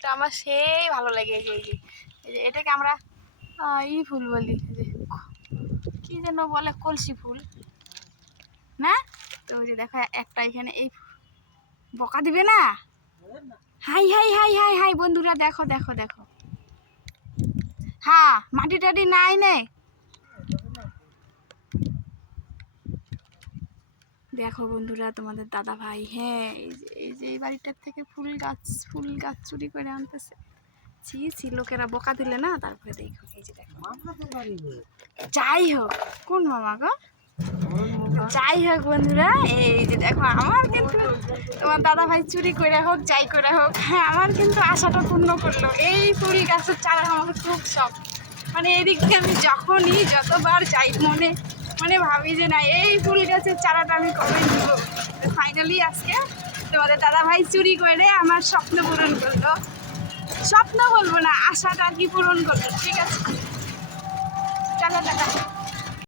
ফুলটা আমার সেই ভালো লাগে। এই যে এটাকে আমরা ই ফুল বলি, যে কি যেন বলে, কলসি ফুল না? তো ওই যে দেখো একটা এখানে, এই বকা দিবে না। High high high high high বন্ধুরা, দেখো দেখো দেখো, হ্যাঁ মাটি টাটি নাই নে। দেখো বন্ধুরা তোমাদের দাদা ভাই, হ্যাঁ এই যে এই বাড়িটার থেকে ফুল গাছ চুরি করে আনতেছে। ছি লোকেরা বকা দিলে না, তারপরে দেখো এই যে দেখো, যাই হোক কোন মামা গো, যাই হোক বন্ধুরা, এই যে দেখো আমার কিন্তু তোমার দাদা ভাই চুরি করে হোক যাই করে হোক, হ্যাঁ আমার কিন্তু আশাটা পূর্ণ করলো। এই ফুল গাছের চারা আমাকে খুব শখ, মানে এদিক দিয়ে আমি যখনই যতবার যাই মনে ভাবি যে না এই ফুল গাছের চারাটা আমি কবে নিব। তো ফাইনালি আজকে তোমাদের দাদা ভাই চুরি করে আমার স্বপ্ন পূরণ করলো, স্বপ্ন বলবো না, আশাটা কি পূরণ করলো। ঠিক আছে, টাটা টাটা।